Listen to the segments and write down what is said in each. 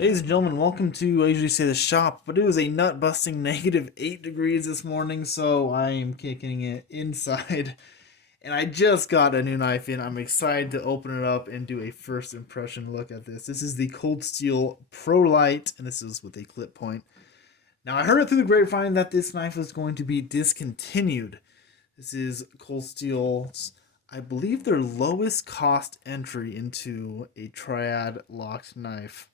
Ladies and gentlemen, welcome to, I usually say the shop, but it was a nut busting negative 8 degrees this morning, so I am kicking it inside. And I just got a new knife in. I'm excited to open it up and do a first impression look at this. This is the Cold Steel Pro Light, and this is with a clip point. Now, I heard it through the grapevine that this knife was going to be discontinued. This is Cold Steel's, I believe, their lowest cost entry into a triad locked knife,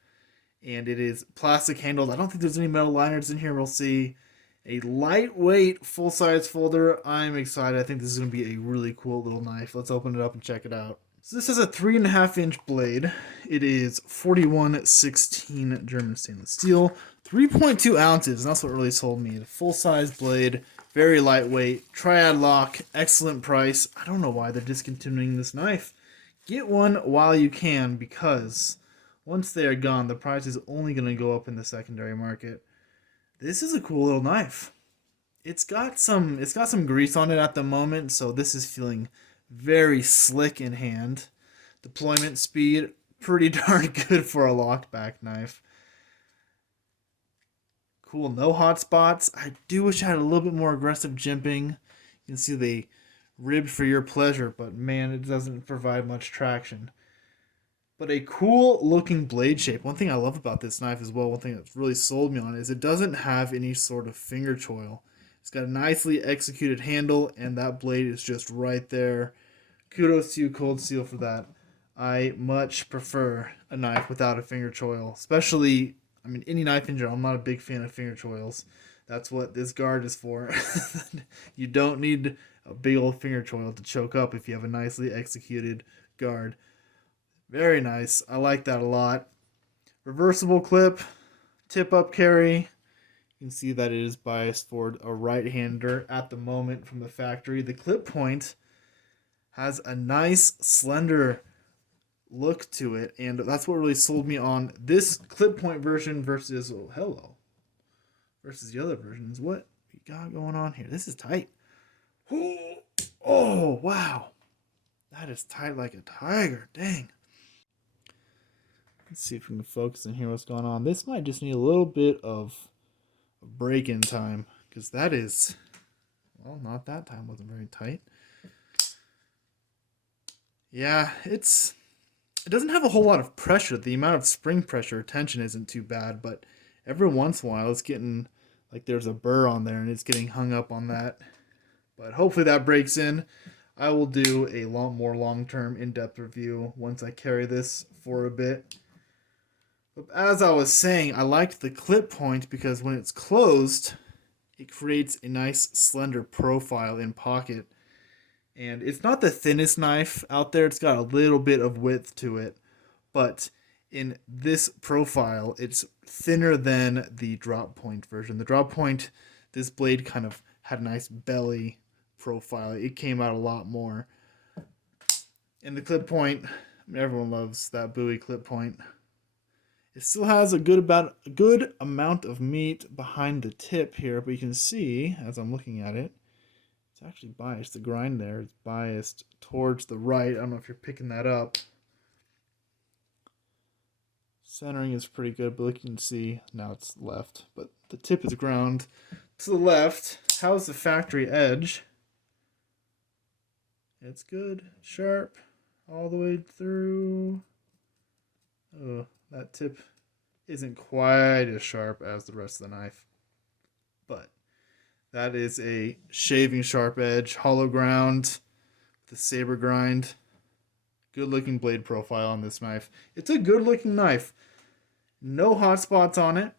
and it is plastic handled. I don't think there's any metal liners in here. We'll see. A lightweight full size folder. I'm excited. I think this is going to be a really cool little knife. Let's open it up and check it out. So this is a 3.5-inch blade. It is 4116 German stainless steel, 3.2 ounces. And that's what really sold me. A full size blade, very lightweight, triad lock, excellent price. I don't know why they're discontinuing this knife. Get one while you can, because once they are gone, the price is only going to go up in the secondary market. This is a cool little knife. It's got some grease on it at the moment, so this is feeling very slick in hand. Deployment speed, pretty darn good for a locked back knife. Cool, no hot spots. I do wish I had a little bit more aggressive jimping. You can see they ribbed for your pleasure, but man, it doesn't provide much traction. But a cool looking blade shape. One thing I love about this knife as well, one thing that's really sold me on it, is it doesn't have any sort of finger choil. It's got a nicely executed handle, and that blade is just right there. Kudos to you, Cold Steel, for that. I much prefer a knife without a finger choil, especially, I mean, any knife in general. I'm not a big fan of finger choils. That's what this guard is for. You don't need a big old finger choil to choke up if you have a nicely executed guard. Very nice. I like that a lot. Reversible clip, tip up carry. You can see that it is biased toward a right-hander at the moment from the factory. The clip point has a nice slender look to it, and that's what really sold me on this clip point version versus versus the other versions. What we got going on here? This is tight. Oh, wow. That is tight like a tiger. Dang. Let's see if we can focus and hear what's going on. This might just need a little bit of break-in time, because that is, well, not that time wasn't very tight. Yeah, it doesn't have a whole lot of pressure. The amount of spring pressure tension isn't too bad, but every once in a while it's getting like there's a burr on there and it's getting hung up on that. But hopefully that breaks in. I will do a more long-term in-depth review once I carry this for a bit. But as I was saying, I liked the clip point because when it's closed, it creates a nice slender profile in pocket. And it's not the thinnest knife out there. It's got a little bit of width to it. But in this profile, it's thinner than the drop point version. The drop point, this blade kind of had a nice belly profile. It came out a lot more. And the clip point, I mean, everyone loves that buoy clip point. It still has a good amount of meat behind the tip here, but you can see, as I'm looking at it, it's actually biased. The grind there is biased towards the right. I don't know if you're picking that up. Centering is pretty good, but you can see now it's left. But the tip is ground to the left. How's the factory edge? It's good, sharp, all the way through. Oh, that tip isn't quite as sharp as the rest of the knife, but that is a shaving sharp edge, hollow ground, the saber grind. Good looking blade profile on this knife. It's a good looking knife. No hot spots on it.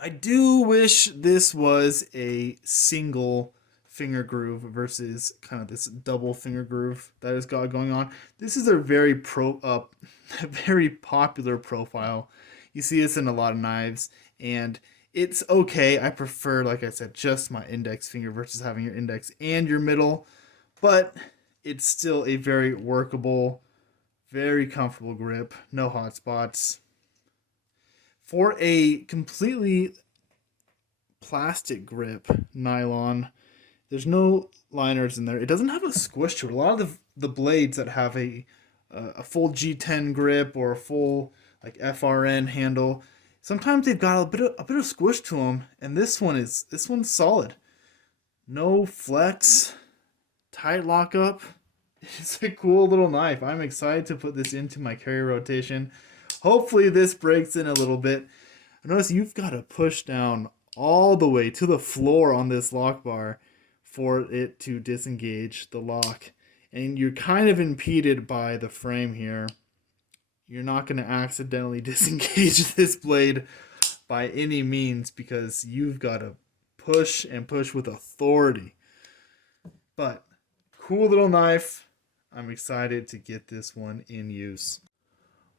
I do wish this was a single finger groove versus kind of this double finger groove that has got going on. This is a very very popular profile. You see this in a lot of knives, and it's okay. I prefer, like I said, just my index finger versus having your index and your middle, but it's still a very workable, very comfortable grip. No hot spots. For a completely plastic grip, nylon, there's no liners in there. It doesn't have a squish to it. A lot of the blades that have a full G10 grip or a full like FRN handle. Sometimes they've got a bit of squish to them, and this one's solid. No flex, tight lockup. It's a cool little knife. I'm excited to put this into my carry rotation. Hopefully this breaks in a little bit. Notice you've got to push down all the way to the floor on this lock bar for it to disengage the lock. And you're kind of impeded by the frame here. You're not going to accidentally disengage this blade by any means because you've got to push and push with authority. But cool little knife. I'm excited to get this one in use.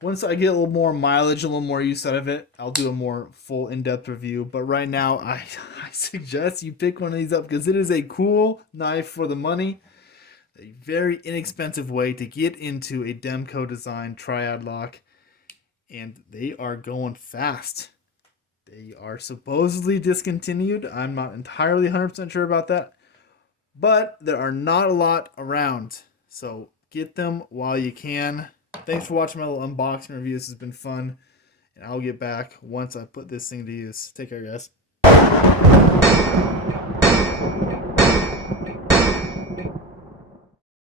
Once I get a little more mileage, a little more use out of it, I'll do a more full in-depth review. But right now, I suggest you pick one of these up because it is a cool knife for the money. A very inexpensive way to get into a Demco design triad lock. And they are going fast. They are supposedly discontinued. I'm not entirely 100% sure about that. But there are not a lot around. So get them while you can. Thanks for watching my little unboxing review. This has been fun. And I'll get back once I put this thing to use. Take care, guys.